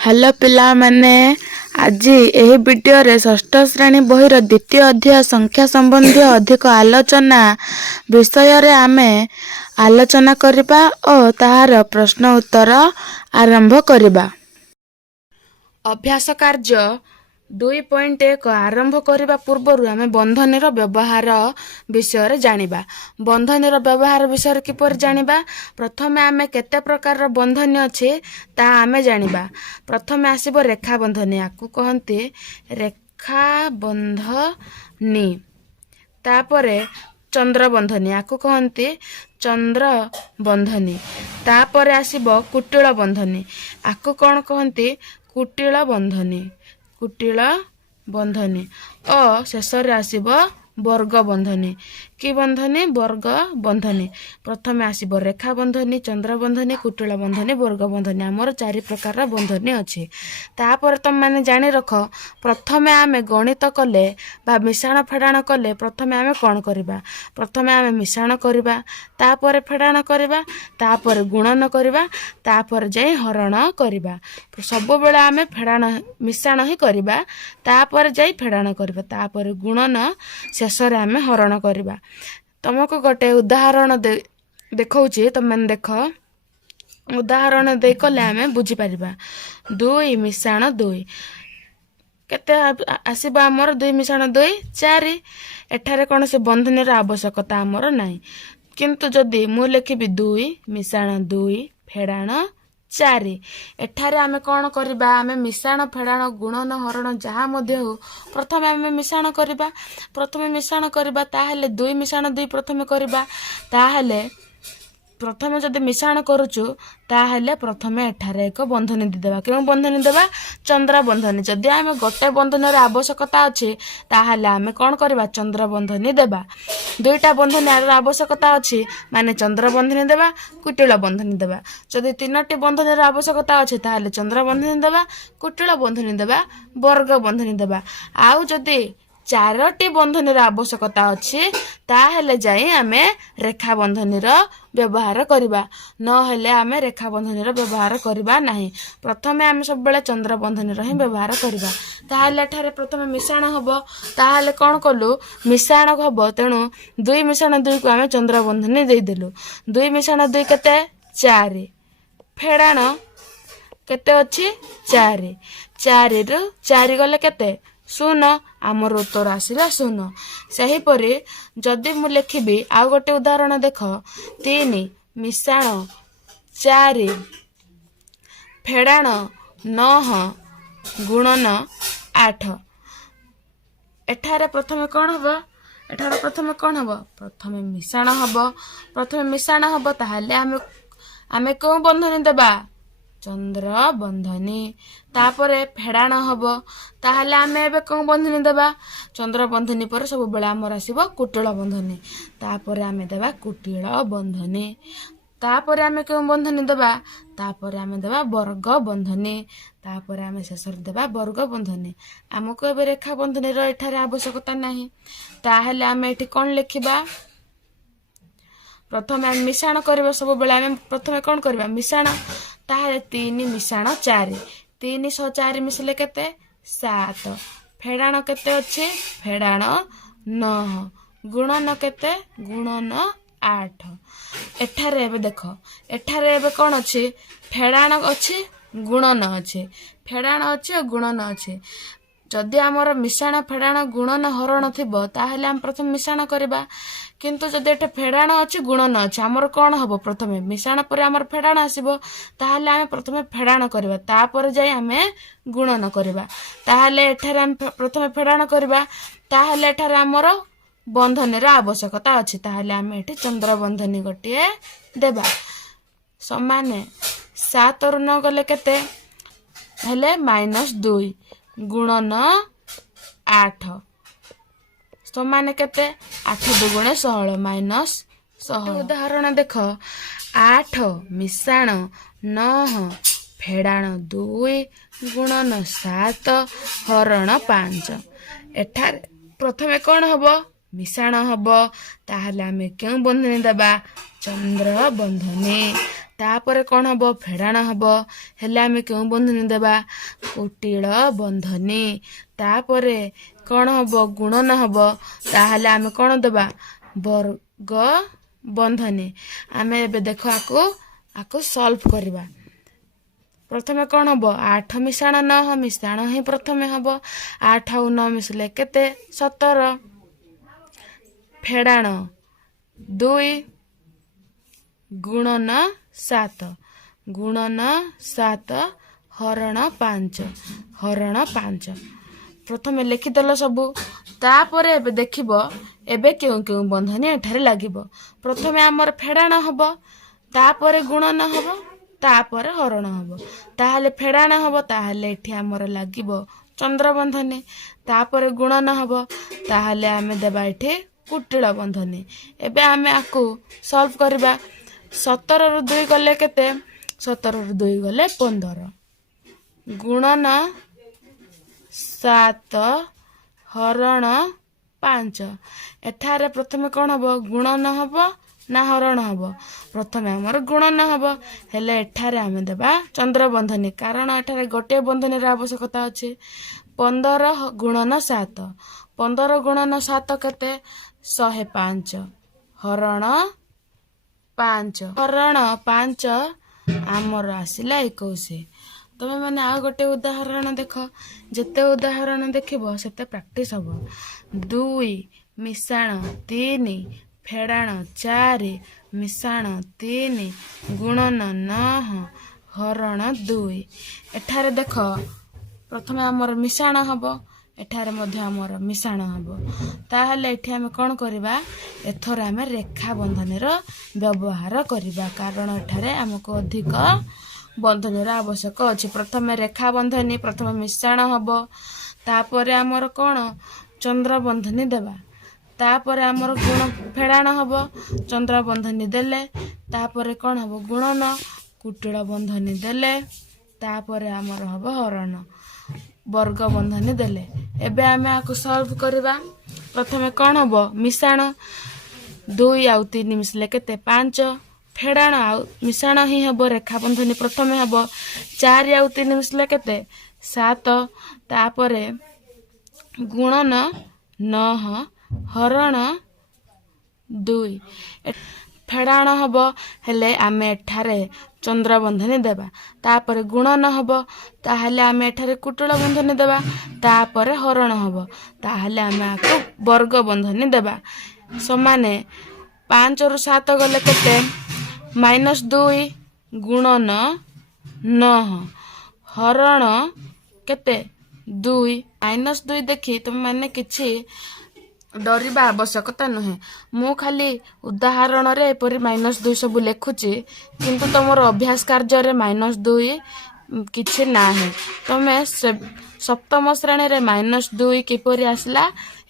Hello पिला माने आज यही वीडियो रे षष्ठ श्रेणी बहिर द्वितीय अध्याय संख्या संबंधी अधिक आलोचना विषय रे आमे आलोचना करिबा और ताहार प्रश्न उत्तर आरंभ करिबा। अभ्यास कार्य 2.1 आरंभ करने पूर्व आम बंधनीर व्यवहार विषय जानिबा। बंधनीर व्यवहार विषय किपर जानिबा। प्रथम आम केते प्रकार बंधनी अच्छे ता आम जानिबा। प्रथम आसीबो रेखा बंधनी, आकु कहते रेखा बंधनी। तापरे चंद्र बंधनी, आकु कहते चंद्र बंधनी। तापरे आसीबो कुटिल बंधनी, आकु कौन कहते कुटिल बंधनी। कुटिल बंधनी और शेष आसीबो वर्ग बंधनी। कि बंधनी? वर्ग बंधनी। प्रथम आसीबो रेखा बंधनी, चंद्र बंधनी, कुटिल बंधनी, वर्ग बंधनी। आमर 4 प्रकार बंधनी अच्छे। तापर तुम मैंने जानी रख, प्रथम आम गणित कले बा मिश्रण फेड़ाण कले प्रथम आम कौन करबा? प्रथम आम मिश्रण करबा, तापर फेड़ाण करबा, तापर गुणन करबा, तापर जाई हरण करबा। सब बेले आम फेड़ाण मिश्रण ही करबा, तापर जाई फेड़ाण करबा, तापर गुणन, शेष आम हरण करबा। तुमको गोटे उदाहरण देखौछि, तुम मैंने देख। उदाहरण दे कले आम बुझी पारिबा। 2 मिश्रण 2 केते आसीबा? आमर 2 मिश्रण 2 4। एठारे कौन से बंधनीर आवश्यकता आमर नाही, किंतु जदि मु लिखिबी 2 मिश्रण 2 फेड़ाण 4, एठारे आमे कौन करबा? आमे मिश्रण फेड़ाण गुणन हरण जहाँ मध्य हो प्रथम आमे मिश्रण करबा। प्रथम मिश्रण करबा ताहले 2 मिश्रण 2 प्रथम करबा। ताहले प्रथम जदि मिश्रण करूचु ताहले प्रथम एठारे एक बंधनी देबा। केउ बंधनी देबा? चंद्र बंधनी। जदि आमे गोटे बंधनीर आवश्यकता अछि ताहले आमे कौन करबा? चंद्र बंधनी देबा। 2टा बंधनी आवश्यकता अछि माने चंद्र बंधनी देबा, कुटिल बंधनी देबा। जदि 3टी बंधनीर आवश्यकता अछि ताहले चंद्र बंधनी देबा, कुटिल बंधनी देबा, वर्ग बंधनी देबा। आउ जदि 4टी बंधनीर आवश्यकता अछि ताहले जाई आमे रेखा बंधनीर व्यवहार करिबा, न हेले आमे रेखा बंधनीर व्यवहार करिबा नाही। प्रथमे आमे सब बेले चंद्र बंधनीर ही व्यवहार करिबा। ताहले एठारे प्रथमे मिश्रण हबो, ताहले कोन कलु? मिश्रण हबो, तेणु 2 मिश्रण 2 को आमे चंद्र बंधनी देई देलु। 2 मिश्रण 2 केते? 4। फेड़ाण केते अछि? 4। 4 रु 4 गले केते? 0। आमर उत्तर आसिला 0। सही परे जदि मु लिखिबी आउ गोटे उदाहरण देख। 3 मिश्रण 4 फेड़ाण 9 गुणन 8। एठारे प्रथमे कौन हबो? एठारे प्रथमे कौन हबो? प्रथमे मिश्रण हबो। प्रथमे मिश्रण हबो ताहले आमे को बंधनी देबा? चंद्र बंधनी। तापरे फेड़ाण हबो ताहले आमे एबे को बंधनी देबा? चंद्र बंधनी पर सब बेले आमर आसीबो कुटिल बंधनी। तापरे आमे देबा कुटिल बंधनी। तापरे आमे को बंधनी देबा? तापरे आमे देबा वर्ग बंधनी। तापरे आमे शेषर देबा वर्ग बंधनी। आमको एबे रेखा बंधनीर एठारे आवश्यकता नाही, ताहले आमे एठी कोन लिखिबा? प्रथम आमे मिश्रण करबा। सब बेले आमे प्रथमे कोन करबा? मिश्रण। ताहले 3 मिश्रण 4, 3 सह 4 मिसले केते? 7। फेड़ाण केते अछि? फेड़ाण 9। गुणन केते? गुणन 8। एठारे एबे देखो, एठारे एबे कोन अछि? फेड़ाण अछि, गुणन अछि। फेड़ाण अछि और गुणन अछि। जदि आमर मिश्रण फेड़ाण गुणन हरण थिबो ताहले हम प्रथम मिश्रण करबा, किंतु जदि एठे फेड़ाण अछि गुणन अछि आमर कोन हबो? प्रथमे मिश्रण पर आमर फेड़ाण आसीबो, ताहले आमे प्रथमे फेड़ाण करबा, तापर जाई आमे गुणन करबा। ताहले एठारे हम प्रथमे फेड़ाण करबा, ताहले एठारे आमर बंधनीर आवश्यकता अछि, ताहले आमे एठी चंद्र बंधनी गोटिए देबा। समाने 7 रु 9 गले केते हेले? -2 गुणन 8 समाने केते? 8 दुगुणे 16 -16। उदाहरण देख। 8 मिश्रण 9 फेड़ाण 2 गुणन 7 हरण 5। एठारे प्रथमे कौन हबो? मिश्रण हबो, ताहले आमे केउ बंधनी देबा? चंद्र बंधनी। ତାପରେ କ'ଣ ହେବ ଫେଡ଼ାଣ ହେବ। ହେଲେ ଆମେ କେଉଁ ବନ୍ଧନୀ ଦେବା? କୁଟିଳ ବନ୍ଧନୀ। ତାପରେ କ'ଣ ହେବ? ଗୁଣନ ହେବ। ତାହେଲେ ଆମେ କ'ଣ ଦେବା? ବର୍ଗ ବନ୍ଧନୀ। ଆମେ ଏବେ ଦେଖ ଆକୁ ସଲ୍ଭ କରିବା। ପ୍ରଥମେ କ'ଣ ହେବ? 8 ମିଶାଣ 9 ମିଶାଣ ହିଁ ପ୍ରଥମେ ହେବ। 8 ଆଉ 9 ମିଶିଲେ କେତେ? 17। ଫେଡ଼ାଣ 2 ଗୁଣନ 7 ହରଣ 5 ପ୍ରଥମେ ଲେଖିଦେଲ ସବୁ। ତାପରେ ଏବେ ଦେଖିବ ଏବେ କେଉଁ କେଉଁ ବନ୍ଧନୀ ଏଠାରେ ଲାଗିବ। ପ୍ରଥମେ ଆମର ଫେଡ଼ାଣ ହେବ, ତାପରେ ଗୁଣନ ହେବ, ତାପରେ ହରଣ ହେବ। ତାହେଲେ ଫେଡ଼ାଣ ହେବ, ତାହେଲେ ଏଠି ଆମର ଲାଗିବ ଚନ୍ଦ୍ର ବନ୍ଧନୀ। ତାପରେ ଗୁଣନ ହେବ, ତାହେଲେ ଆମେ ଦେବା ଏଠି କୁଟିଳ ବନ୍ଧନୀ। ଏବେ ଆମେ ଆକୁ ସଲ୍ଭ କରିବା। 17ରୁ 2 ଗଲେ କେତେ? 17ରୁ 2 ଗଲେ 15। ଗୁଣନ 7 ହରଣ 5। ଏଠାରେ ପ୍ରଥମେ କ'ଣ ହେବ? ଗୁଣନ ହେବ ନା ହରଣ ହେବ? ପ୍ରଥମେ ଆମର ଗୁଣନ ହେବ। ହେଲେ ଏଠାରେ ଆମେ ଦେବା ଚନ୍ଦ୍ର ବନ୍ଧନୀ, କାରଣ ଏଠାରେ ଗୋଟିଏ ବନ୍ଧନୀର ଆବଶ୍ୟକତା ଅଛି। 15 ଗୁଣନ 7। 15 ଗୁଣନ 7 କେତେ? 105 ହରଣ 5। ହରଣ 5 ଆମର ଆସିଲା 21। ତମେ ମାନେ ଆଉ ଗୋଟେ ଉଦାହରଣ ଦେଖ। ଯେତେ ଉଦାହରଣ ଦେଖିବ ସେତେ ପ୍ରାକ୍ଟିସ୍ ହେବ। 2 ମିଶାଣ 3 ଫେଡ଼ାଣ 4 ମିଶାଣ 3 ଗୁଣନ 9 ହରଣ 2। ଏଠାରେ ଦେଖ ପ୍ରଥମେ ଆମର ମିଶାଣ ହେବ, ଏଠାରେ ମଧ୍ୟ ଆମର ମିଶାଣ ହେବ। ତାହେଲେ ଏଠି ଆମେ କ'ଣ କରିବା? ଏଥର ଆମେ ରେଖା ବନ୍ଧନୀର ବ୍ୟବହାର କରିବା, କାରଣ ଏଠାରେ ଆମକୁ ଅଧିକ ବନ୍ଧନୀର ଆବଶ୍ୟକ ଅଛି। ପ୍ରଥମେ ରେଖା ବନ୍ଧନୀ, ପ୍ରଥମେ ମିଶାଣ ହେବ, ତାପରେ ଆମର କ'ଣ? ଚନ୍ଦ୍ର ବନ୍ଧନୀ ଦେବା। ତାପରେ ଆମର ଫେଡ଼ାଣ ହେବ, ଚନ୍ଦ୍ର ବନ୍ଧନୀ ଦେଲେ। ତାପରେ କ'ଣ ହେବ? ଗୁଣନ, କୁଟିଳ ବନ୍ଧନୀ ଦେଲେ। ତାପରେ ଆମର ହେବ ହରଣ, ବର୍ଗ ବନ୍ଧନୀ ଦେଲେ। ଏବେ ଆମେ ଆକୁ ସଲ୍ଭ କରିବା। ପ୍ରଥମେ କ'ଣ ହେବ? ମିଶାଣ 2 ଆଉ 3 ମିଶିଲେ କେତେ? 5। ଫେଡ଼ାଣ ଆଉ ମିଶାଣ ହିଁ ହେବ, ରେଖା ବନ୍ଧନୀ ପ୍ରଥମେ ହେବ। 4 ଆଉ 3 ମିଶିଲେ କେତେ? 7। ତାପରେ ଗୁଣନ 9 ହରଣ 2। ଫେଡ଼ାଣ ହେବ, ହେଲେ ଆମେ ଏଠାରେ ଚନ୍ଦ୍ର ବନ୍ଧନୀ ଦେବା। ତାପରେ ଗୁଣନ ହେବ, ତାହେଲେ ଆମେ ଏଠାରେ କୁଟିଳ ବନ୍ଧନୀ ଦେବା। ତାପରେ ହରଣ ହେବ, ତାହେଲେ ଆମେ ଆକୁ ବର୍ଗ ବନ୍ଧନୀ ଦେବା। ସମାନେ 5ରୁ 7 ଗଲେ କେତେ? -2 ଗୁଣନ 9 ହରଣ କେତେ? 2। -2 ଦେଖି ତୁମେ ମାନେ କିଛି ଡରିବା ଆବଶ୍ୟକତା ନୁହେଁ। ମୁଁ ଖାଲି ଉଦାହରଣରେ ଏପରି -2 ସବୁ ଲେଖୁଛି, କିନ୍ତୁ ତୁମର ଅଭ୍ୟାସ କାର୍ଯ୍ୟରେ -2 କିଛି ନାହିଁ। ତୁମେ ସପ୍ତମ ଶ୍ରେଣୀରେ -2 କିପରି ଆସିଲା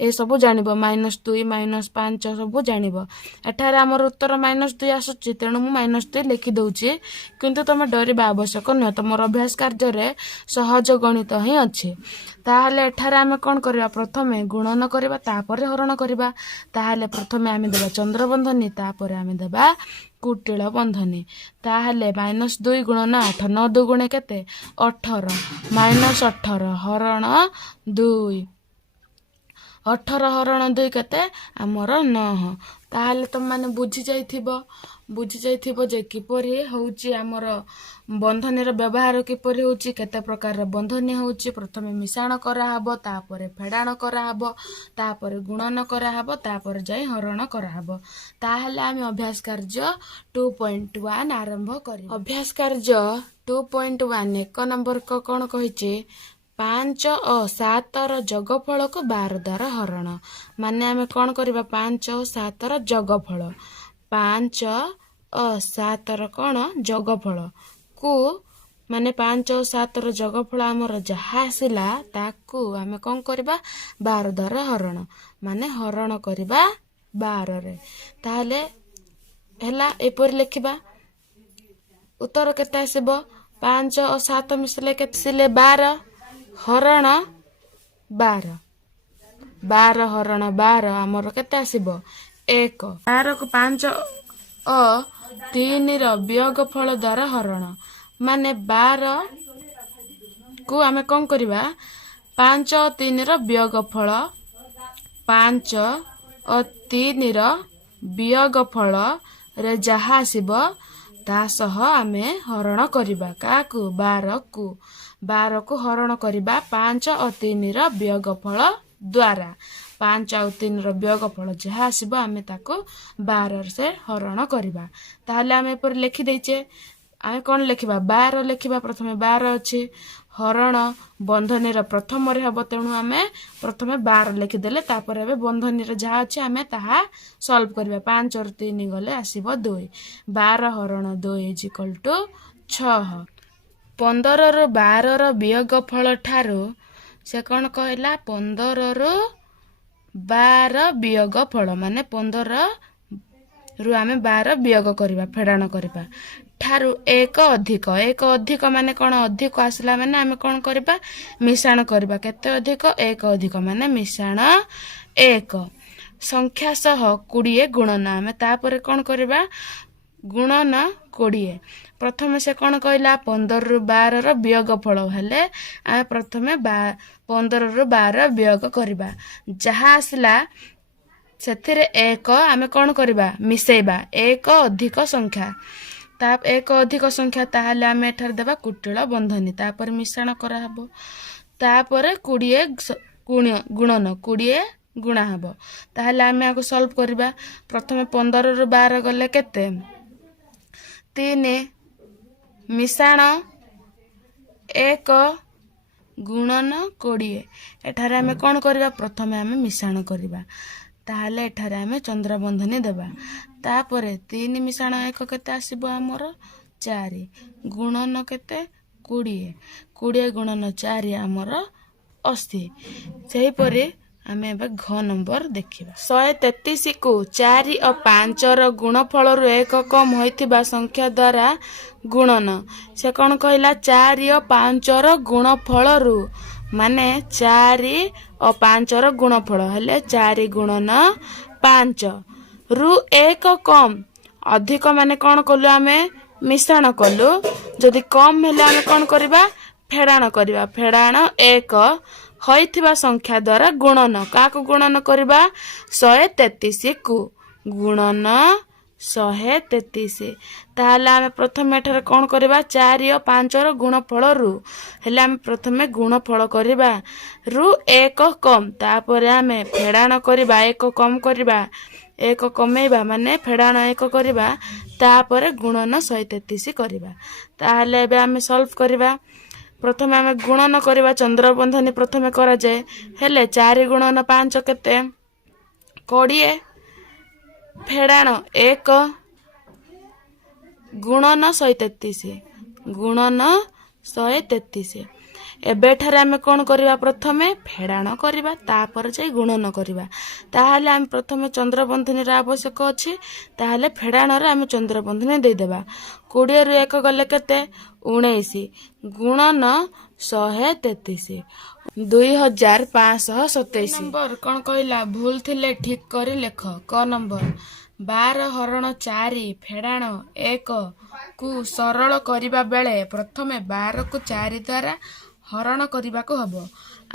ଏସବୁ ଜାଣିବ। -2 -5 ସବୁ ଜାଣିବ। ଏଠାରେ ଆମର ଉତ୍ତର -2 ଆସୁଛି, ତେଣୁ ମୁଁ -2 ଲେଖିଦେଉଛି, କିନ୍ତୁ ତୁମେ ଡରିବା ଆବଶ୍ୟକ ନୁହେଁ। ତୁମର ଅଭ୍ୟାସ କାର୍ଯ୍ୟରେ ସହଜ ଗଣିତ ହିଁ ଅଛି। ତାହେଲେ ଏଠାରେ ଆମେ କ'ଣ କରିବା? ପ୍ରଥମେ ଗୁଣନ କରିବା, ତାପରେ ହରଣ କରିବା। ତାହେଲେ ପ୍ରଥମେ ଆମେ ଦେବା ଚନ୍ଦ୍ର ବନ୍ଧନୀ, ତାପରେ ଆମେ ଦେବା କୁଟିଳ ବନ୍ଧନୀ। ତାହେଲେ -2 ଗୁଣନ 8, 9 ଦୁଗୁଣେ କେତେ? 18 -18 ହରଣ 2। 18 ହରଣ 2 କେତେ? ଆମର 9। ତାହେଲେ ତୁମମାନେ ବୁଝିଯାଇଥିବ ଯେ କିପରି ହେଉଛି ଆମର ବନ୍ଧନୀର ବ୍ୟବହାର କିପରି ହେଉଛି, କେତେ ପ୍ରକାରର ବନ୍ଧନୀ ହେଉଛି। ପ୍ରଥମେ ମିଶାଣ କରାହେବ, ତାପରେ ଫେଡ଼ାଣ କରାହେବ, ତାପରେ ଗୁଣନ କରାହେବ, ତାପରେ ଯାଇ ହରଣ କରାହେବ। ତାହେଲେ ଆମେ ଅଭ୍ୟାସ କାର୍ଯ୍ୟ 2.1 ଆରମ୍ଭ କରିବା। ଅଭ୍ୟାସ କାର୍ଯ୍ୟ 2.1 1 ନମ୍ବର କ'ଣ କହିଛି? 5 ଓ 7ର ଯୋଗଫଳକୁ 12 ଦ୍ୱାରା ହରଣ। ମାନେ ଆମେ କ'ଣ କରିବା? 5 ଓ 7ର ଯୋଗଫଳ। 5 ଓ 7ର କ'ଣ? ଯୋଗଫଳକୁ, ମାନେ 5 ଓ 7ର ଯୋଗଫଳ ଆମର ଯାହା ଆସିଲା ତାକୁ ଆମେ କ'ଣ କରିବା? 12 ଦ୍ୱାରା ହରଣ, ମାନେ ହରଣ କରିବା 12ରେ। ତାହେଲେ ହେଲା, ଏପରି ଲେଖିବା। ଉତ୍ତର କେତେ ଆସିବ? 5 ଓ 7 ମିଶିଲେ କେତେ? 12 ହରଣ 12। 12 ହରଣ 12 ଆମର କେତେ ଆସିବ? 1। 12କୁ 5 ଓ 3ର ବିୟୋଗ ଫଳ ଦ୍ୱାରା ହରଣ। ମାନେ 12 କୁ ଆମେ କ'ଣ କରିବା, 5 ଓ 3ର ବିୟୋଗ ଫଳ, 5 ଓ 3ର ବିୟୋଗ ଫଳରେ ଯାହା ଆସିବ ତା ସହ ଆମେ ହରଣ କରିବା। କାହାକୁ? 12କୁ ହରଣ କରିବା 5 ଓ 3ର ବିୟୋଗ ଫଳ ଦ୍ୱାରା। 5 ଆଉ 3ର ବିୟୋଗ ଫଳ ଯାହା ଆସିବ ଆମେ ତାକୁ 12ରେ ହରଣ କରିବା। ତାହେଲେ ଆମେ ଏପରି ଲେଖିଦେଇଛେ। ଆମେ କ'ଣ ଲେଖିବା? 12 ଲେଖିବା। ପ୍ରଥମେ 12 ଅଛି, ହରଣ ବନ୍ଧନୀର ପ୍ରଥମରେ ହେବ, ତେଣୁ ଆମେ ପ୍ରଥମେ 12 ଲେଖିଦେଲେ ତାପରେ ଏବେ ବନ୍ଧନୀରେ ଯାହା ଅଛି ଆମେ ତାହା ସଲ୍ଭ କରିବା। 5ରୁ 3 ଗଲେ ଆସିବ 2। 12 ହରଣ 2 = 6। 15ରୁ 12ର ବିୟୋଗ ଫଳ ଠାରୁ ସେ କ'ଣ କହିଲା? 15ରୁ 12 ବିୟୋଗ ଫଳ ମାନେ 15ରୁ ଆମେ 12 ବିୟୋଗ କରିବା, ଫେଡ଼ାଣ କରିବା ଠାରୁ 1 ଅଧିକ ମାନେ କ'ଣ? ଅଧିକ ଆସିଲା ମାନେ ଆମେ କ'ଣ କରିବା? ମିଶାଣ କରିବା। କେତେ ଅଧିକ? 1 ଅଧିକ ମାନେ ମିଶାଣ 1। ସଂଖ୍ୟା ସହ 20 ଗୁଣନ। ଆମେ ତାପରେ କ'ଣ କରିବା? ଗୁଣନ 20। ପ୍ରଥମେ ସେ କ'ଣ କହିଲା? 15ରୁ 12ର ବିୟୋଗ ଫଳ ହେଲେ ଆମେ ପ୍ରଥମେ 15ରୁ 12 ବିୟୋଗ କରିବା। ଯାହା ଆସିଲା ସେଥିରେ 1 ଆମେ କ'ଣ କରିବା? ମିଶେଇବା। 1 ଅଧିକ ସଂଖ୍ୟା, 1 ଅଧିକ ସଂଖ୍ୟା, ତାହେଲେ ଆମେ ଏଠାରେ ଦେବା କୁଟିଳ ବନ୍ଧନୀ, ତାପରେ ମିଶାଣ କରାହେବ, ତାପରେ 20 ଗୁଣନ 20 ଗୁଣା ହେବ। ତାହେଲେ ଆମେ ଆକୁ ସଲ୍ଭ କରିବା। ପ୍ରଥମେ 15ରୁ 12 ଗଲେ କେତେ? 3 ମିଶାଣ 1 ଗୁଣନ 20। ଏଠାରେ ଆମେ କ'ଣ କରିବା? ପ୍ରଥମେ ଆମେ ମିଶାଣ କରିବା। ତାହେଲେ ଏଠାରେ ଆମେ ଚନ୍ଦ୍ରବନ୍ଧନୀ ଦେବା। ତାପରେ 3 ମିଶାଣ 1 କେତେ ଆସିବ ଆମର? 4 ଗୁଣନ କେତେ? 20 ଗୁଣନ 4 ଆମର 80। ସେହିପରି ଆମେ ଏବେ ଘ ନମ୍ବର ଦେଖିବା। 133କୁ 4 ଓ 5ର ଗୁଣଫଳରୁ 1 କମ୍ ହୋଇଥିବା ସଂଖ୍ୟା ଦ୍ୱାରା ଗୁଣନ। ସେ କ'ଣ କହିଲା? 4 ଓ 5ର ଗୁଣଫଳରୁ, ମାନେ 4 ଓ 5ର ଗୁଣଫଳ ହେଲେ 4 ଗୁଣନ 5ରୁ 1 କମ୍। ଅଧିକ ମାନେ କ'ଣ କଲୁ? ଆମେ ମିଶାଣ କଲୁ। ଯଦି କମ୍ ହେଲେ ଆମେ କ'ଣ କରିବା? ଫେଡ଼ାଣ କରିବା। ଫେଡ଼ାଣ 1 ହୋଇଥିବା ସଂଖ୍ୟା ଦ୍ୱାରା ଗୁଣନ। କାହାକୁ ଗୁଣନ କରିବା? 133କୁ ଗୁଣନ 133। ତାହେଲେ ଆମେ ପ୍ରଥମେ ଏଠାରେ କ'ଣ କରିବା? 4 ଓ 5ର ଗୁଣଫଳରୁ ହେଲେ ଆମେ ପ୍ରଥମେ ଗୁଣଫଳ କରିବା ରୁ 1 କମ୍, ତାପରେ ଆମେ ଫେଡ଼ାଣ କରିବା, 1 କମ୍ କରିବା, 1 କମେଇବା ମାନେ ଫେଡ଼ାଣ 1 କରିବା, ତାପରେ ଗୁଣନ 133 କରିବା। ତାହେଲେ ଏବେ ଆମେ ସଲ୍ଭ କରିବା। ପ୍ରଥମେ ଆମେ ଗୁଣନ କରିବା। ଚନ୍ଦ୍ରବନ୍ଧନୀ ପ୍ରଥମେ କରାଯାଏ। ହେଲେ 4 ଗୁଣନ 5 କେତେ? 20। ଫେଡ଼ାଣ 1 ଗୁଣନ 133 ଗୁଣନ 133। ଏବେ ଏଠାରେ ଆମେ କ'ଣ କରିବା? ପ୍ରଥମେ ଫେଡ଼ାଣ କରିବା, ତାପରେ ଯାଇ ଗୁଣନ କରିବା। ତାହେଲେ ଆମେ ପ୍ରଥମେ ଚନ୍ଦ୍ରବନ୍ଧନୀର ଆବଶ୍ୟକ ଅଛି, ତାହେଲେ ଫେଡ଼ାଣରେ ଆମେ ଚନ୍ଦ୍ରବନ୍ଧନୀ ଦେଇଦେବା। 20ରୁ 1 ଗଲେ କେତେ? 19 ଗୁଣନ 133 2527। ନମ୍ବର କ'ଣ କହିଲା? ଭୁଲ ଥିଲେ ଠିକ୍ କରି ଲେଖ। କ ନମ୍ବର 12 ହରଣ 4 ଫେଡ଼ାଣ 1କୁ ସରଳ କରିବା ବେଳେ ପ୍ରଥମେ 12କୁ 4 ଦ୍ୱାରା ହରଣ କରିବାକୁ ହେବ।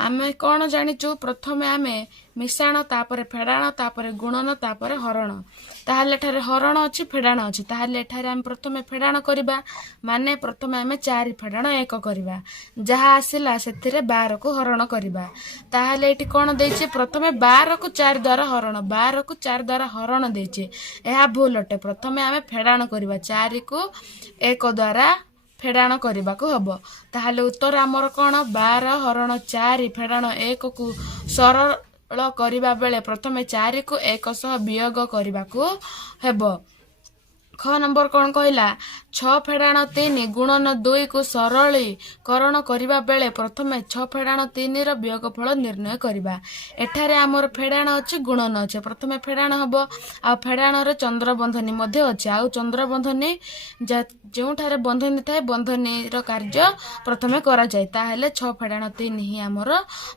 ଆମେ କ'ଣ ଜାଣିଛୁ? ପ୍ରଥମେ ଆମେ ମିଶାଣ, ତାପରେ ଫେଡ଼ାଣ, ତାପରେ ଗୁଣନ, ତାପରେ ହରଣ। ତାହେଲେ ଏଠାରେ ହରଣ ଅଛି, ଫେଡ଼ାଣ ଅଛି। ତାହେଲେ ଏଠାରେ ଆମେ ପ୍ରଥମେ ଫେଡ଼ାଣ କରିବା, ମାନେ ପ୍ରଥମେ ଆମେ 4 ଫେଡ଼ାଣ 1 କରିବା। ଯାହା ଆସିଲା ସେଥିରେ 12କୁ ହରଣ କରିବା। ତାହେଲେ ଏଠି କ'ଣ ଦେଇଛି? ପ୍ରଥମେ 12କୁ 4 ଦ୍ୱାରା ହରଣ, 12କୁ 4 ଦ୍ୱାରା ହରଣ ଦେଇଛି। ଏହା ଭୁଲ ଅଟେ। ପ୍ରଥମେ ଆମେ ଫେଡ଼ାଣ କରିବା, 4କୁ 1 ଦ୍ୱାରା ଫେଡ଼ାଣ କରିବାକୁ ହେବ। ତାହେଲେ ଉତ୍ତର ଆମର କ'ଣ? 12 ହରଣ 4 ଫେଡ଼ାଣ 1କୁ ସରଳ କରିବା ବେଳେ ପ୍ରଥମେ 4କୁ 1 ସହ ବିୟୋଗ କରିବାକୁ ହେବ। ଖ ନମ୍ବର କ'ଣ କହିଲା? 6 ଫେଡ଼ାଣ 3 ଗୁଣନ 2କୁ ସରଳୀକରଣ କରିବା ବେଳେ ପ୍ରଥମେ 6 ଫେଡ଼ାଣ 3ର ବିୟୋଗଫଳ ନିର୍ଣ୍ଣୟ କରିବା। ଏଠାରେ ଆମର ଫେଡ଼ାଣ ଅଛି, ଗୁଣନ ଅଛି। ପ୍ରଥମେ ଫେଡ଼ାଣ ହେବ, ଆଉ ଫେଡ଼ାଣରେ ଚନ୍ଦ୍ରବନ୍ଧନୀ ମଧ୍ୟ ଅଛି। ଆଉ ଚନ୍ଦ୍ରବନ୍ଧନୀ ଯେଉଁଠାରେ ବନ୍ଧନୀ ଥାଏ, ବନ୍ଧନୀର କାର୍ଯ୍ୟ ପ୍ରଥମେ କରାଯାଏ। ତାହେଲେ 6 ଫେଡ଼ାଣ 3 ହିଁ ଆମର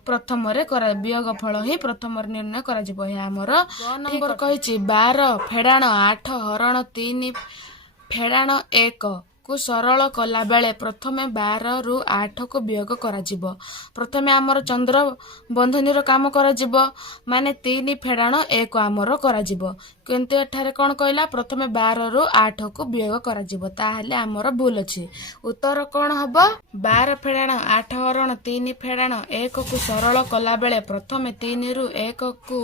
ପ୍ରଥମରେ ବିୟୋଗଫଳ ହିଁ ପ୍ରଥମରେ ନିର୍ଣ୍ଣୟ କରାଯିବ। ଏହା ଆମର ନମ୍ବର କହିଛି 12 ଫେଡ଼ାଣ 8 ହରଣ 3 ଫେଡ଼ାଣ 1 କୁ ସରଳ କଲା ବେଳେ ପ୍ରଥମେ 12 ରୁ 8 କୁ ବିୟୋଗ କରାଯିବ। ପ୍ରଥମେ ଆମର ଚନ୍ଦ୍ର ବନ୍ଧନୀର କାମ କରାଯିବ, ମାନେ 3 ଫେଡ଼ାଣ 1 ଆମର କରାଯିବ। କିନ୍ତୁ ଏଠାରେ କ'ଣ କହିଲା, ପ୍ରଥମେ 12 ରୁ 8 କୁ ବିୟୋଗ କରାଯିବ। ତାହେଲେ ଆମର ଭୁଲ ଅଛି। ଉତ୍ତର କ'ଣ ହବ? 12 ଫେଡ଼ାଣ 8 ହରଣ 3 ଫେଡ଼ାଣ 1 କୁ ସରଳ କଲା ବେଳେ ପ୍ରଥମେ 3 ରୁ 1 କୁ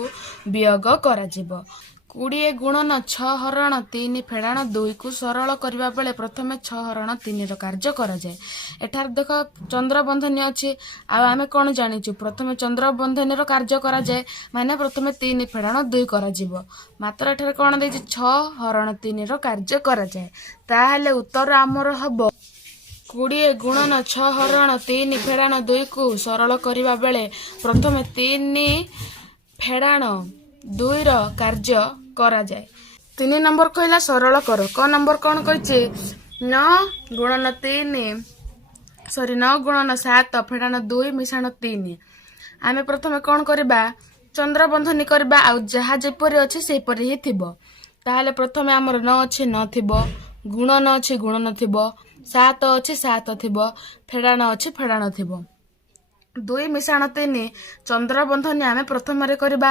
ବିୟୋଗ କରାଯିବ। 20 ଗୁଣନ 6 ହରଣ 3 ଫେଡ଼ାଣ 2 କୁ ସରଳ କରିବା ବେଳେ ପ୍ରଥମେ 6 ହରଣ 3 ର କାର୍ଯ୍ୟ କରାଯାଏ। ଏଠାରେ ଦେଖ ଚନ୍ଦ୍ର ବନ୍ଧନୀ ଅଛି, ଆଉ ଆମେ କ'ଣ ଜାଣିଛୁ, ପ୍ରଥମେ ଚନ୍ଦ୍ର ବନ୍ଧନୀର କାର୍ଯ୍ୟ କରାଯାଏ, ମାନେ ପ୍ରଥମେ 3 ଫେଡ଼ାଣ 2 କରାଯିବ। ମାତ୍ର ଏଠାରେ କ'ଣ ଦେଇଛି, 6 ହରଣ 3 ର କାର୍ଯ୍ୟ କରାଯାଏ। ତାହେଲେ ଉତ୍ତର ଆମର ହବ 20 ଗୁଣନ 6 ହରଣ 3 ଫେଡ଼ାଣ 2 କୁ ସରଳ କରିବା ବେଳେ ପ୍ରଥମେ 3 ଫେଡ଼ାଣ 2 ର କାର୍ଯ୍ୟ କରାଯାଏ। 3 ନମ୍ବର କହିଲା ସରଳ କର। କ ନମ୍ବର କ'ଣ କହିଛି, 9 ଗୁଣନ 7 ଫେଡ଼ାଣ 2 ମିଶାଣ 3। ଆମେ ପ୍ରଥମେ କ'ଣ କରିବା, ଚନ୍ଦ୍ର ବନ୍ଧନୀ କରିବା, ଆଉ ଯାହା ଯେପରି ଅଛି ସେହିପରି ହିଁ ଥିବ। ତାହେଲେ ପ୍ରଥମେ ଆମର 9 ଅଛି, 9 ଥିବ, ଗୁଣନ ଅଛି, ଗୁଣନ ଥିବ, 7 ଅଛି, 7 ଥିବ, ଫେଡ଼ାଣ ଅଛି, ଫେଡ଼ାଣ ଥିବ। 2 ମିଶାଣ 3 ଚନ୍ଦ୍ର ବନ୍ଧନୀ ଆମେ ପ୍ରଥମରେ କରିବା।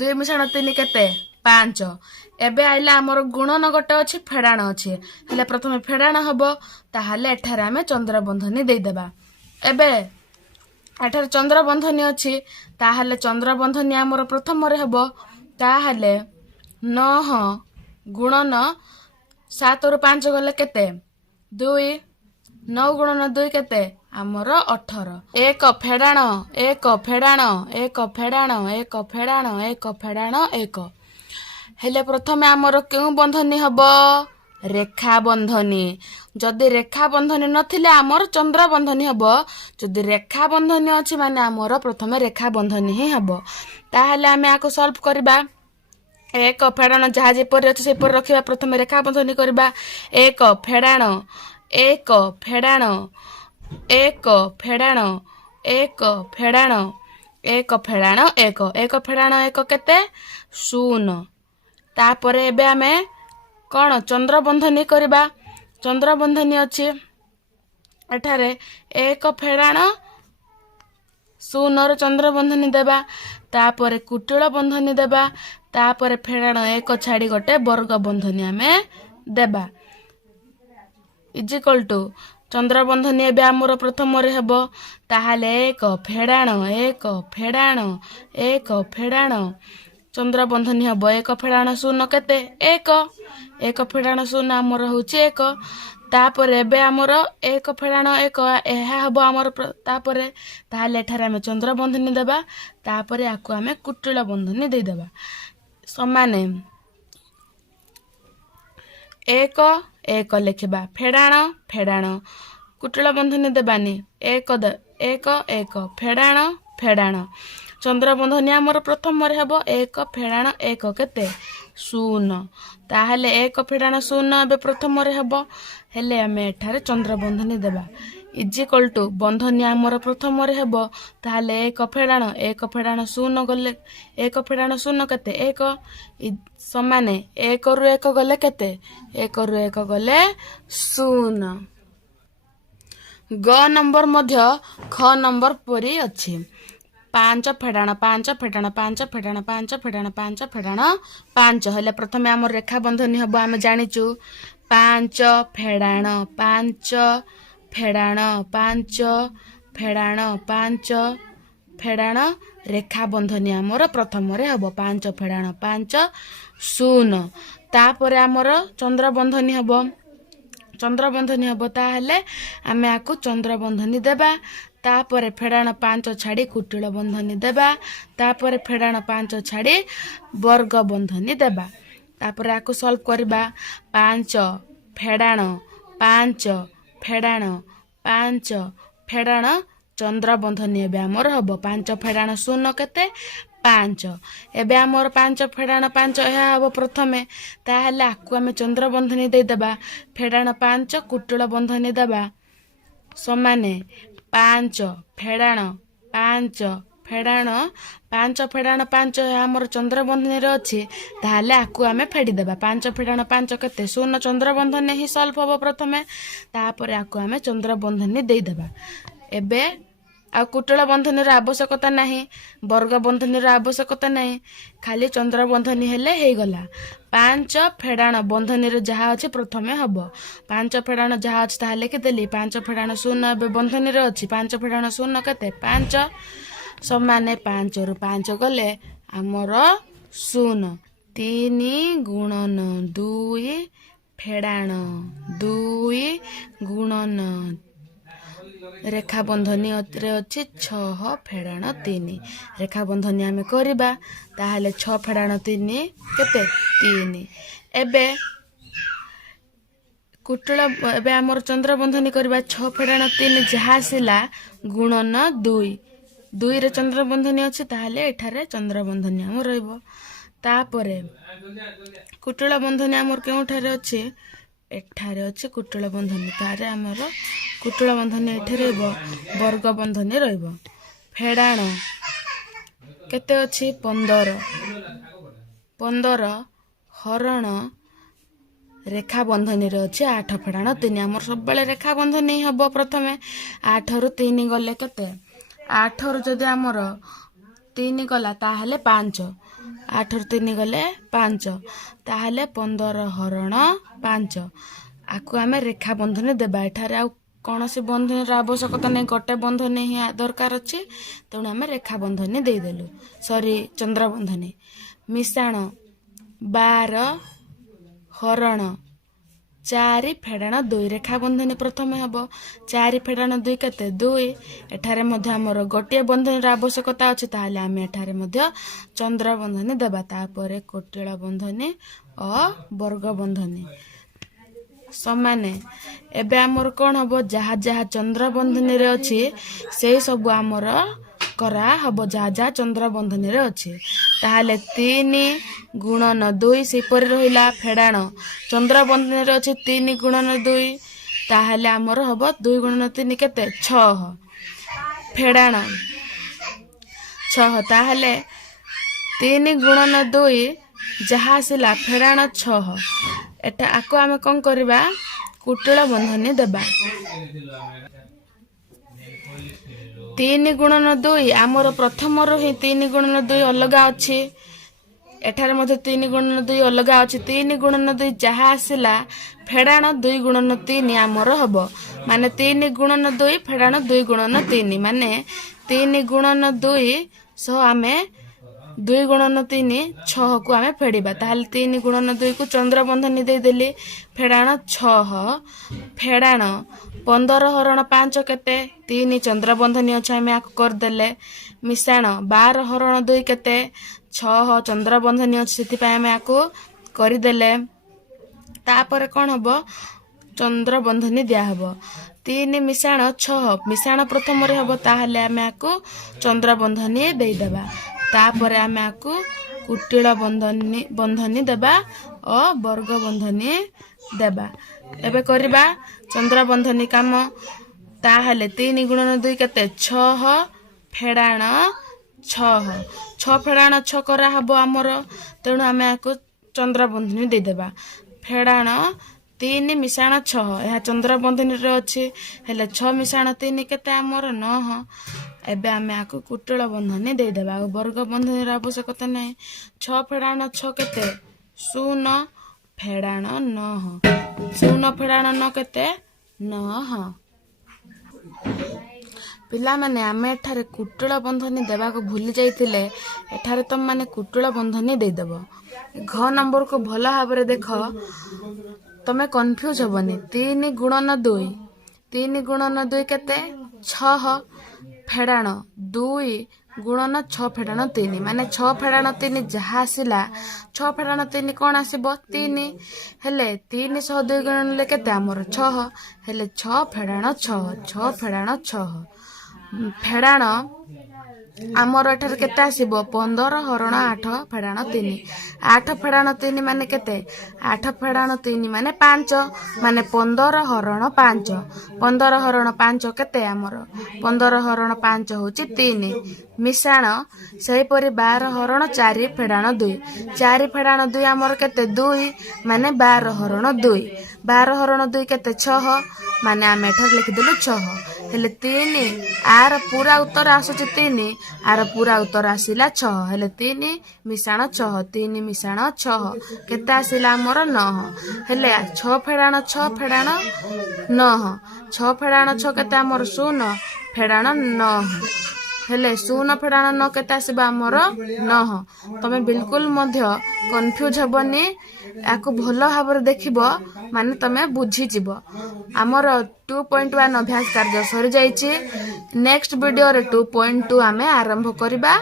2 ମିଶାଣ 3 କେତେ, 5। ଏବେ ଆଇଲା ଆମର ଗୁଣନ ଗୋଟେ ଅଛି, ଫେଡ଼ାଣ ଅଛି, ହେଲେ ପ୍ରଥମେ ଫେଡ଼ାଣ ହବ। ତାହେଲେ ଏଠାରେ ଆମେ ଚନ୍ଦ୍ର ବନ୍ଧନୀ ଦେଇଦେବା। ଏବେ ଏଠାରେ ଚନ୍ଦ୍ର ବନ୍ଧନୀ ଅଛି, ତାହେଲେ ଚନ୍ଦ୍ର ବନ୍ଧନୀ ଆମର ପ୍ରଥମରେ ହବ। ତାହେଲେ 9 ଗୁଣନ 7 ରୁ 5 ଗଲେ କେତେ, 2। 9 ଗୁଣନ 2 କେତେ, ଆମର 18। 1 ଫେଡ଼ାଣ 1 ଫେଡ଼ାଣ 1 ଫେଡ଼ାଣ 1 ଫେଡ଼ାଣ 1 ଫେଡ଼ାଣ 1। ହେଲେ ପ୍ରଥମେ ଆମର କେଉଁ ବନ୍ଧନୀ ହବ, ରେଖା ବନ୍ଧନୀ। ଯଦି ରେଖା ବନ୍ଧନୀ ନଥିଲେ ଆମର ଚନ୍ଦ୍ର ବନ୍ଧନୀ ହବ। ଯଦି ରେଖା ବନ୍ଧନୀ ଅଛି ମାନେ ଆମର ପ୍ରଥମେ ରେଖା ବନ୍ଧନୀ ହିଁ ହବ। ତାହେଲେ ଆମେ ଆକୁ ସଲ୍ଭ କରିବା। 1 ଫେଡ଼ାଣ ଯାହା ଯେପରି ଅଛି ସେପରି ରଖିବା। ପ୍ରଥମେ ରେଖା ବନ୍ଧନୀ କରିବା। 1 ଫେଡ଼ାଣ 1 ଫେଡ଼ାଣ 1 ଫେଡ଼ାଣ 1 ଫେଡ଼ାଣ 1 ଫେଡ଼ାଣ 1 1 ଫେଡ଼ାଣ 1 କେତେ, 0। ତାପରେ ଏବେ ଆମେ କ'ଣ ଚନ୍ଦ୍ର ବନ୍ଧନୀ କରିବା। ଚନ୍ଦ୍ର ବନ୍ଧନୀ ଅଛି ଏଠାରେ 1 ଫେଡ଼ାଣ 0 ର ଚନ୍ଦ୍ର ବନ୍ଧନୀ ଦେବା। ତାପରେ କୁଟିଳ ବନ୍ଧନୀ ଦେବା। ତାପରେ ଫେଡ଼ାଣ 1 ଛାଡ଼ି ଗୋଟେ ବର୍ଗ ବନ୍ଧନୀ ଆମେ ଦେବା। ଇଜିକାଲ୍ ଟୁ ଚନ୍ଦ୍ର ବନ୍ଧନୀ ଏବେ ଆମର ପ୍ରଥମରେ ହେବ। ତାହେଲେ 1 ଫେଡ଼ାଣ 1 ଫେଡ଼ାଣ 1 ଫେଡ଼ାଣ ଚନ୍ଦ୍ର ବନ୍ଧନୀ ହେବ। 1 ଫେଡ଼ାଣ 0 କେତେ, 1। 1 ଫେଡ଼ାଣ 0 ଆମର ହେଉଛି 1। ତାପରେ ଏବେ ଆମର 1 ଫେଡ଼ାଣ 1 ଏହା ହେବ ଆମର ତାପରେ। ତାହେଲେ ଏଠାରେ ଆମେ ଚନ୍ଦ୍ର ବନ୍ଧନୀ ଦେବା। ତାପରେ ଆକୁ ଆମେ କୁଟିଳ ବନ୍ଧନୀ ଦେଇଦେବା। ସମାନେ 1 1 ଲେଖିବା, ଫେଡ଼ାଣ ଫେଡ଼ାଣ, କୁଟିଳ ବନ୍ଧନୀ ଦେବାନି, 1 1 ଫେଡ଼ାଣ ଫେଡ଼ାଣ। ଚନ୍ଦ୍ର ବନ୍ଧନୀ ଆମର ପ୍ରଥମରେ ହେବ। 1 ଫେଡ଼ାଣ 1 କେତେ, 0। ତାହେଲେ 1 ଫେଡ଼ାଣ 0 ଏବେ ପ୍ରଥମରେ ହେବ। ହେଲେ ଆମେ ଏଠାରେ ଚନ୍ଦ୍ର ବନ୍ଧନୀ ଦେବା। ଇଜିକାଲ୍ ଟୁ ବନ୍ଧନୀ ଆମର ପ୍ରଥମରେ ହେବ। ତାହେଲେ 1 ଫେଡ଼ାଣ 0 ଗଲେ 1 ଫେଡ଼ାଣ 0 କେତେ, 1। ସମାନେ 1 ରୁ 1 ଗଲେ କେତେ, 1 ରୁ 1 ଗଲେ 0। ଗ ନମ୍ବର ମଧ୍ୟ ଖ ନମ୍ବର ପରି ଅଛି। 5 ଫେଡ଼ାଣ 5 ଫେଡ଼ାଣ 5 ଫେଡ଼ାଣ 5 ଫେଡ଼ାଣ 5 ଫେଡ଼ାଣ 5। ହେଲେ ପ୍ରଥମେ ଆମର ରେଖା ବନ୍ଧନୀ ହେବ। ଆମେ ଜାଣିଛୁ 5 ଫେଡ଼ାଣ 5 ଫେଡ଼ାଣ 5 ଫେଡ଼ାଣ 5 ଫେଡ଼ାଣ ରେଖା ବନ୍ଧନୀ ଆମର ପ୍ରଥମରେ ହେବ। 5 ଫେଡ଼ାଣ 5 0। ତାପରେ ଆମର ଚନ୍ଦ୍ର ବନ୍ଧନୀ ହେବ। ଚନ୍ଦ୍ର ବନ୍ଧନୀ ହେବ। ତାହେଲେ ଆମେ ଆକୁ ଚନ୍ଦ୍ର ବନ୍ଧନୀ ଦେବା। ତାପରେ ଫେଡ଼ାଣ 5 ଛାଡ଼ି କୁଟିଳ ବନ୍ଧନୀ ଦେବା। ତାପରେ ଫେଡ଼ାଣ 5 ଛାଡ଼ି ବର୍ଗ ବନ୍ଧନୀ ଦେବା। ତାପରେ ଆକୁ ସଲ୍ଭ କରିବା। 5 ଫେଡ଼ାଣ 5 ଫେଡ଼ାଣ 5 ଫେଡ଼ାଣ ଚନ୍ଦ୍ର ବନ୍ଧନୀ ଏବେ ଆମର ହେବ। 5 ଫେଡ଼ାଣ 0 କେତେ, 5। ଏବେ ଆମର 5 ଫେଡ଼ାଣ 5 ଏହା ହେବ ପ୍ରଥମେ। ତାହେଲେ ଆକୁ ଆମେ ଚନ୍ଦ୍ର ବନ୍ଧନୀ ଦେଇଦେବା। ଫେଡ଼ାଣ 5 କୁଟିଳ ବନ୍ଧନୀ ଦେବା। ସମାନେ 5 ଫେଡ଼ାଣ 5 ଫେଡ଼ାଣ 5 ଫେଡ଼ାଣ 5 ଆମର ଚନ୍ଦ୍ରବନ୍ଧନୀରେ ଅଛି, ତାହେଲେ ଆକୁ ଆମେ ଫେଡ଼ିଦେବା। 5 ଫେଡ଼ାଣ 5 କେତେ? 0 ଚନ୍ଦ୍ରବନ୍ଧନୀ ହିଁ ସଲ୍ଭ ହେବ ପ୍ରଥମେ, ତାପରେ ଆକୁ ଆମେ ଚନ୍ଦ୍ରବନ୍ଧନୀ ଦେଇଦେବା। ଏବେ ଆଉ କୁଟଳ ବନ୍ଧନୀର ଆବଶ୍ୟକତା ନାହିଁ, ବର୍ଗ ବନ୍ଧନୀର ଆବଶ୍ୟକତା ନାହିଁ, ଖାଲି ଚନ୍ଦ୍ରବନ୍ଧନୀ ହେଲେ ହେଇଗଲା। 5 ଫେଡ଼ାଣ ବନ୍ଧନୀରେ ଯାହା ଅଛି ପ୍ରଥମେ ହେବ। 5 ଫେଡ଼ାଣ ଯାହା ଅଛି ତାହା ଲେଖିଦେଲି। 5 ଫେଡ଼ାଣ 0 ଏବେ ବନ୍ଧନୀରେ ଅଛି। 5 ଫେଡ଼ାଣ 0 କେତେ? 5 ସମାନେ 5ରୁ 5 ଗଲେ ଆମର 0। 3 ଗୁଣନ 2 ଫେଡ଼ାଣ 2 ଗୁଣନ ରେଖା ବନ୍ଧନୀରେ ଅଛି 6 ଫେଡ଼ାଣ 3। ରେଖା ବନ୍ଧନୀ ଆମେ କରିବା, ତାହେଲେ 6 ଫେଡ଼ାଣ 3 କେତେ? 3। ଏବେ ଏବେ ଆମର ଚନ୍ଦ୍ରବନ୍ଧନୀ କରିବା। 6 ଫେଡ଼ାଣ 3 ଯାହା ଆସିଲା ଗୁଣନ 2। 2ରେ ଚନ୍ଦ୍ରବନ୍ଧନୀ ଅଛି, ତାହେଲେ ଏଠାରେ ଚନ୍ଦ୍ରବନ୍ଧନୀ ଆମର ରହିବ। ତାପରେ କୁଟଳ ବନ୍ଧନୀ ଆମର କେଉଁଠାରେ ଅଛି? ଏଠାରେ ଅଛି କୁଟଳ ବନ୍ଧନୀ। ତାହେଲେ ଆମର କୁଟଳ ବନ୍ଧନୀ ଏଠି ରହିବ, ବର୍ଗ ବନ୍ଧନୀ ରହିବ। ଫେଡ଼ାଣ କେତେ ଅଛି? 15। 15 ହରଣ ରେଖା ବନ୍ଧନୀରେ ଅଛି 8 ଫେଡ଼ାଣ 3। ଆମର ସବୁବେଳେ ରେଖା ବନ୍ଧନୀ ହେବ ପ୍ରଥମେ। 8ରୁ 3 ଗଲେ କେତେ? 8ରୁ ଯଦି ଆମର 3 ଗଲା ତାହେଲେ 5। 8ରୁ 3 ଗଲେ 5, ତାହେଲେ 15 ହରଣ 5। ଆକୁ ଆମେ ରେଖା ବନ୍ଧନୀ ଦେବା। ଏଠାରେ ଆଉ କୌଣସି ବନ୍ଧନୀର ଆବଶ୍ୟକତା ନାହିଁ, ଗୋଟେ ବନ୍ଧନୀ ହିଁ ଦରକାର ଅଛି, ତେଣୁ ଆମେ ରେଖା ବନ୍ଧନୀ ଦେଇଦେଲୁ, ଚନ୍ଦ୍ରବନ୍ଧନୀ। ମିଶାଣ 12 ହରଣ 4 ଫେଡ଼ାଣ 2। ରେଖା ବନ୍ଧନୀ ପ୍ରଥମେ ହେବ। 4 ଫେଡ଼ାଣ 2 କେତେ? 2। ଏଠାରେ ମଧ୍ୟ ଆମର ଗୋଟିଏ ବନ୍ଧନୀର ଆବଶ୍ୟକତା ଅଛି, ତାହେଲେ ଆମେ ଏଠାରେ ମଧ୍ୟ ଚନ୍ଦ୍ରବନ୍ଧନୀ ଦେବା। ତାପରେ କୁଟିଳ ବନ୍ଧନୀ ଓ ବର୍ଗ ବନ୍ଧନୀ ସମାନେ। ଏବେ ଆମର କ'ଣ ହେବ? ଯାହା ଯାହା ଚନ୍ଦ୍ରବନ୍ଧନୀରେ ଅଛି ସେଇ ସବୁ ଆମର କରାହବ, ଯାହା ଯାହା ଚନ୍ଦ୍ରବନ୍ଧନୀରେ ଅଛି। ତାହେଲେ 3 ଗୁଣନ 2 ସେପରି ରହିଲା। ଫେଡ଼ାଣ ଚନ୍ଦ୍ରବନ୍ଧନୀରେ ଅଛି 3 ଗୁଣନ 2, ତାହେଲେ ଆମର ହେବ 2 ଗୁଣନ 3 କେତେ? 6। ଫେଡ଼ାଣ 6, ତାହେଲେ 3 ଗୁଣନ 2 ଯାହା ଆସିଲା ଫେଡ଼ାଣ 6। ଆକୁ ଆମେ କ'ଣ କରିବା? କୁଟିଳ ବନ୍ଧନୀ ଦେବା। 3 ଗୁଣନ 2 ଆମର ପ୍ରଥମରୁ ହିଁ 3 ଗୁଣନ 2 ଅଲଗା ଅଛି। ଏଠାରେ ମଧ୍ୟ 3 ଗୁଣନ 2 ଅଲଗା ଅଛି। 3 ଗୁଣନ 2 ଯାହା ଆସିଲା ଫେଡ଼ାଣ 2 ଗୁଣନ 3 ଆମର ହେବ। ମାନେ 3 ଗୁଣନ 2 ଫେଡ଼ାଣ 2 ଗୁଣନ 3, ମାନେ 3 ଗୁଣନ 2 ସହ ଆମେ 2 ଗୁଣନ 3 6କୁ ଆମେ ଫେଡ଼ିବା। ତାହେଲେ 3 ଗୁଣନ 2କୁ ଚନ୍ଦ୍ରବନ୍ଧନୀ ଦେଇଦେଲି। ଫେଡ଼ାଣ 6। ଫେଡ଼ାଣ 15 ହରଣ 5 କେତେ? 3 ଚନ୍ଦ୍ରବନ୍ଧନୀ ଅଛି, ଆମେ ଆକୁ କରିଦେଲେ। ମିଶାଣ 12 ହରଣ 2 କେତେ? 6 ଚନ୍ଦ୍ରବନ୍ଧନୀ ଅଛି, ସେଥିପାଇଁ ଆମେ ଆକୁ କରିଦେଲେ। ତାପରେ କ'ଣ ହେବ? ଚନ୍ଦ୍ରବନ୍ଧନୀ ଦିଆହେବ। 3 ମିଶାଣ 6 ମିଶାଣ ପ୍ରଥମରେ ହେବ, ତାହେଲେ ଆମେ ଆକୁ ଚନ୍ଦ୍ରବନ୍ଧନୀ ଦେଇଦେବା। ତାପରେ ଆମେ ଆକୁ କୁଟିଳ ବନ୍ଧନୀ ଦେବା ଓ ବର୍ଗ ବନ୍ଧନୀ ଦେବା। ଏବେ କରିବା ଚନ୍ଦ୍ରବନ୍ଧନୀ କାମ। ତାହେଲେ 3 ଗୁଣନ 2 କେତେ? 6 ଫେଡ଼ାଣ 6। 6 ଫେଡ଼ାଣ 6 କରାହେବ ଆମର, ତେଣୁ ଆମେ ଆକୁ ଚନ୍ଦ୍ରବନ୍ଧନୀ ଦେଇଦେବା। ଫେଡ଼ାଣ 3 ମିଶାଣ 6, ଏହା ଚନ୍ଦ୍ରବନ୍ଧନୀରେ ଅଛି, ହେଲେ 6 ମିଶାଣ 3 କେତେ? ଆମର 9। ଏବେ ଆମେ ଆକୁ କୁଟିଳ ବନ୍ଧନୀ ଦେଇଦେବା, ଆଉ ବର୍ଗ ବନ୍ଧନୀର ଆବଶ୍ୟକତା ନାହିଁ। 6 ଫେଡ଼ାଣ 6 କେତେ? 0 ଫେଡ଼ାଣ 9। 0 ଫେଡ଼ାଣ 9 କେତେ? 9। ପିଲାମାନେ, ଆମେ ଏଠାରେ କୁଟିଳ ବନ୍ଧନୀ ଦେବାକୁ ଭୁଲି ଯାଇଥିଲେ। ଏଠାରେ ତମମାନେ କୁଟିଳ ବନ୍ଧନୀ ଦେଇଦେବ। ଘ ନମ୍ବରକୁ ଭଲ ଭାବରେ ଦେଖ, ତମେ କନଫ୍ୟୁଜ ହବନି। 3 ଗୁଣନ 2, 3 ଗୁଣନ 2 କେତେ? 6 ଫେଡ଼ାଣ 2 ଗୁଣନ 6 ଫେଡ଼ାଣ 3, ମାନେ 6 ଫେଡ଼ାଣ 3 ଯାହା ଆସିଲା 6 ଫେଡ଼ାଣ 3 କ'ଣ ଆସିବ? 3। ହେଲେ 3 ସହ 2 ଗୁଣନ କେତେ? ଆମର 6, ହେଲେ 6 ଫେଡ଼ାଣ 6। 6 ଫେଡ଼ାଣ 6 ଫେଡ଼ାଣ ଆମର ଏଠାରେ କେତେ ଆସିବ 15 ହରଣ 8 ଫେଡ଼ାଣ 3 8 ଫେଡ଼ାଣ 3 ମାନେ କେତେ 8 ଫେଡ଼ାଣ 3 ମାନେ 5 ମାନେ 15 ହରଣ 5 15 ହରଣ 5 କେତେ ଆମର 15 ହରଣ 5 ହେଉଛି 3 ମିଶାଣ ସେହିପରି 12 ହରଣ 4 ଫେଡ଼ାଣ 2 4 ଫେଡ଼ାଣ 2 ଆମର କେତେ 2 ମାନେ 12 ହରଣ 2 12 ହରଣ 2 କେତେ 6 ମାନେ ଆମେ ଏଠାରେ ଲେଖିଦେଲୁ 6 ହେଲେ 3 ଆର ପୁରା ଉତ୍ତର ଆସୁଛି 3 ଆର ପୁରା ଉତ୍ତର ଆସିଲା 6 ହେଲେ 3 ମିଶାଣ 6 3 ମିଶାଣ 6 କେତେ ଆସିଲା ଆମର 9 ହେଲେ 6 ଫେଡ଼ାଣ 6 ଫେଡ଼ାଣ 9 6 ଫେଡ଼ାଣ 6 କେତେ ଆମର 0 ଫେଡ଼ାଣ 9 ହେଲେ 0 ଫେଡ଼ାଣ 9 କେତେ ଆସିବ ଆମର 9 ତମେ ବିଲକୁଲ ମଧ୍ୟ କନଫ୍ୟୁଜ ହେବନି ୟାକୁ ଭଲ ଭାବରେ ଦେଖିବ ମାନେ ତମେ ବୁଝିଯିବ ଆମର 2.1 ଅଭ୍ୟାସ କାର୍ଯ୍ୟ ସରିଯାଇଛି ନେକ୍ସଟ ଭିଡ଼ିଓରେ 2.2 ଆମେ ଆରମ୍ଭ କରିବା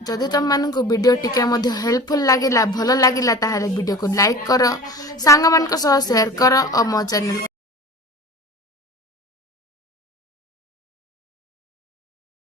ଯଦି ତମମାନଙ୍କୁ ଭିଡ଼ିଓ ଟିକେ ମଧ୍ୟ ହେଲ୍ପଫୁଲ ଲାଗିଲା ଭଲ ଲାଗିଲା ତାହେଲେ ଭିଡ଼ିଓକୁ ଲାଇକ୍ କର ସାଙ୍ଗମାନଙ୍କ ସହ ସେୟାର କର ଓ ମୋ ଚ୍ୟାନେଲ